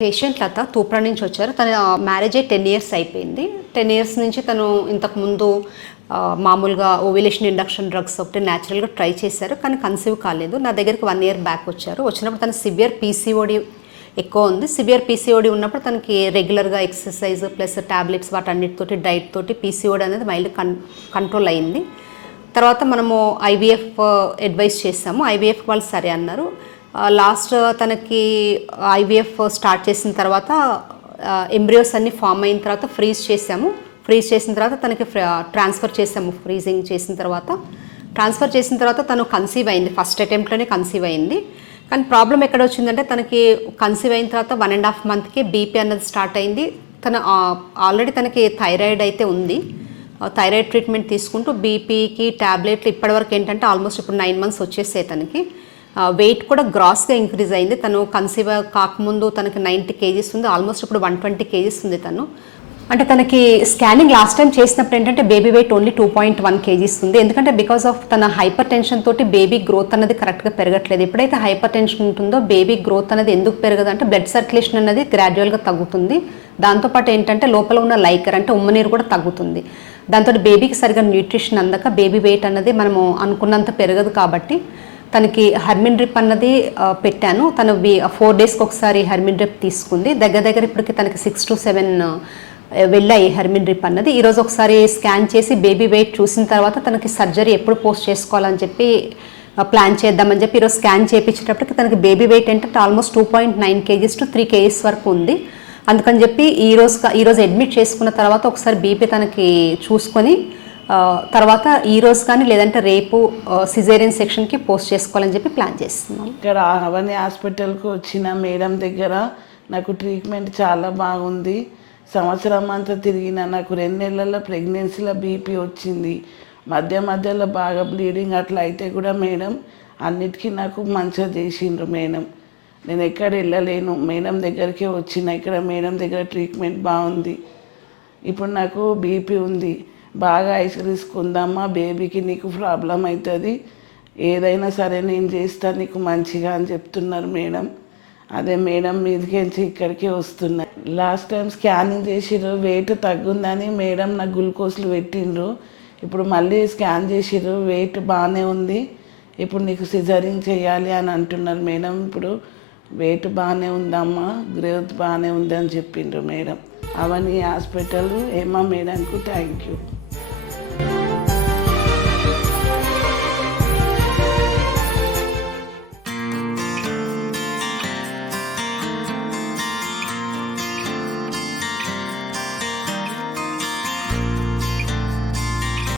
Patient లత తూప్రా నుంచి వచ్చారు. తన మ్యారేజ్ అయ్యి 10 ఇయర్స్ అయిపోయింది. 10 ఇయర్స్ నుంచి తను ఇంతకుముందు మామూలుగా ఓవ్యులేషన్ ఇండక్షన్ డ్రగ్స్ ఒకటి న్యాచురల్గా ట్రై చేశారు, కానీ కన్సీవ్ కాలేదు. నా దగ్గరికి 1 ఇయర్ బ్యాక్ వచ్చారు. వచ్చినప్పుడు తను సివియర్ పీసీఓడి ఎక్కువ ఉంది. సివియర్ పీసీఓడి ఉన్నప్పుడు తనకి రెగ్యులర్గా ఎక్సర్సైజ్ ప్లస్ టాబ్లెట్స్ వాటన్నిటితోటి డైట్ తోటి పీసీఓడి అనేది మైల్డ్ కంట్రోల్ అయింది. తర్వాత మనము ఐవీఎఫ్ అడ్వైస్ చేసాము. ఐవీఎఫ్ వాళ్ళు సరే అన్నారు. లాస్ట్ తనకి ఐవీఎఫ్ స్టార్ట్ చేసిన తర్వాత ఎంబ్రియోస్ అన్నీ ఫామ్ అయిన తర్వాత ఫ్రీజ్ చేసిన తర్వాత తనకి ట్రాన్స్ఫర్ చేసాము. ఫ్రీజింగ్ చేసిన తర్వాత తను కన్సీవ్ అయింది. ఫస్ట్ అటెంప్ట్లోనే కన్సీవ్ అయింది. కానీ ప్రాబ్లం ఎక్కడ వచ్చిందంటే తనకి కన్సీవ్ అయిన తర్వాత 1.5 మంత్కి బీపీ అన్నది స్టార్ట్ అయింది. ఆల్రెడీ తనకి థైరాయిడ్ అయితే ఉంది. థైరాయిడ్ ట్రీట్మెంట్ తీసుకుంటూ బీపీకి ట్యాబ్లెట్లు ఇప్పటివరకు ఏంటంటే ఆల్మోస్ట్ ఇప్పుడు 9 మంత్స్ వచ్చేసాయి. తనకి వెయిట్ కూడా గ్రాస్గా ఇంక్రీజ్ అయింది. తను కన్సీవ్ కాకముందు తనకి 90 కేజీస్ ఉంది. ఆల్మోస్ట్ ఇప్పుడు 120 కేజీస్ ఉంది తను. అంటే తనకి స్కానింగ్ లాస్ట్ టైం చేసినప్పుడు ఏంటంటే బేబీ వెయిట్ ఓన్లీ 2.1 కేజీస్ ఉంది. ఎందుకంటే బికాస్ ఆఫ్ తన హైపర్ టెన్షన్ తోటి బేబీ గ్రోత్ అనేది కరెక్ట్గా పెరగట్లేదు. ఎప్పుడైతే హైపర్ టెన్షన్ ఉంటుందో బేబీ గ్రోత్ అనేది ఎందుకు పెరగదు అంటే బ్లడ్ సర్క్యులేషన్ అనేది గ్రాడ్యువల్గా తగ్గుతుంది. దాంతోపాటు ఏంటంటే లోపల ఉన్న లైకర్ అంటే ఉమ్మనీరు కూడా తగ్గుతుంది. దాంతో బేబీకి సరిగ్గా న్యూట్రిషన్ అందక బేబీ వెయిట్ అన్నది మనము అనుకున్నంత పెరగదు. కాబట్టి తనకి హెర్మిన్ డ్రిప్ అన్నది పెట్టాను. తను 4 డేస్కి ఒకసారి హెర్మిన్ డ్రిప్ తీసుకుంది. దగ్గర ఇప్పటికి తనకి 6 to 7 వెళ్ళాయి హెర్మిన్ డ్రిప్ అన్నది. ఈరోజు ఒకసారి స్కాన్ చేసి బేబీ వెయిట్ చూసిన తర్వాత తనకి సర్జరీ ఎప్పుడు పోస్ట్ చేసుకోవాలని చెప్పి ప్లాన్ చేద్దామని చెప్పి ఈరోజు స్కాన్ చేయించేటప్పటికి తనకి బేబీ వెయిట్ ఏంటంటే ఆల్మోస్ట్ 2.9 కేజీస్ to 3 కేజీస్ వరకు ఉంది. అందుకని చెప్పి ఈరోజు అడ్మిట్ చేసుకున్న తర్వాత ఒకసారి బీపీ తనకి చూసుకొని తర్వాత ఈరోజు కానీ లేదంటే రేపు సిజేరియన్ సెక్షన్కి పోస్ట్ చేసుకోవాలని చెప్పి ప్లాన్ చేస్తున్నాం. ఇక్కడ అవని హాస్పిటల్కి వచ్చిన మేడం దగ్గర నాకు ట్రీట్మెంట్ చాలా బాగుంది. సంవత్సరం అంతా తిరిగిన నాకు 2 నెలల ప్రెగ్నెన్సీలో బీపీ వచ్చింది. మధ్యలో బాగా బ్లీడింగ్ అట్లా అయితే కూడా మేడం అన్నిటికీ నాకు మంచిగా చేసిండ్రు మేడం. నేను ఎక్కడ వెళ్ళలేను, మేడం దగ్గరికే వచ్చిన. ఇక్కడ మేడం దగ్గర ట్రీట్మెంట్ బాగుంది. ఇప్పుడు నాకు బీపీ ఉంది. బాగా ఐస్ తీసుకుందామా, బేబీకి నీకు ప్రాబ్లం అవుతుంది, ఏదైనా సరే నేను చేస్తాను నీకు మంచిగా అని చెప్తున్నారు మేడం. అదే మేడం మీదికించి ఇక్కడికే వస్తున్నారు. లాస్ట్ టైం స్కానింగ్ చేసిర్రు, వెయిట్ తగ్గుందని మేడం నాకు గ్లూకోజ్లు పెట్టిండ్రు. ఇప్పుడు మళ్ళీ స్కాన్ చేసిర్రు, వెయిట్ బాగానే ఉంది, ఇప్పుడు నీకు సిజరింగ్ చేయాలి అని అంటున్నారు మేడం. ఇప్పుడు వెయిట్ బాగానే ఉందమ్మా, గ్రోత్ బాగానే ఉంది అని చెప్పిండ్రు మేడం. అవన్నీ హాస్పిటల్ ఏమా మేడంకు థ్యాంక్ యూ.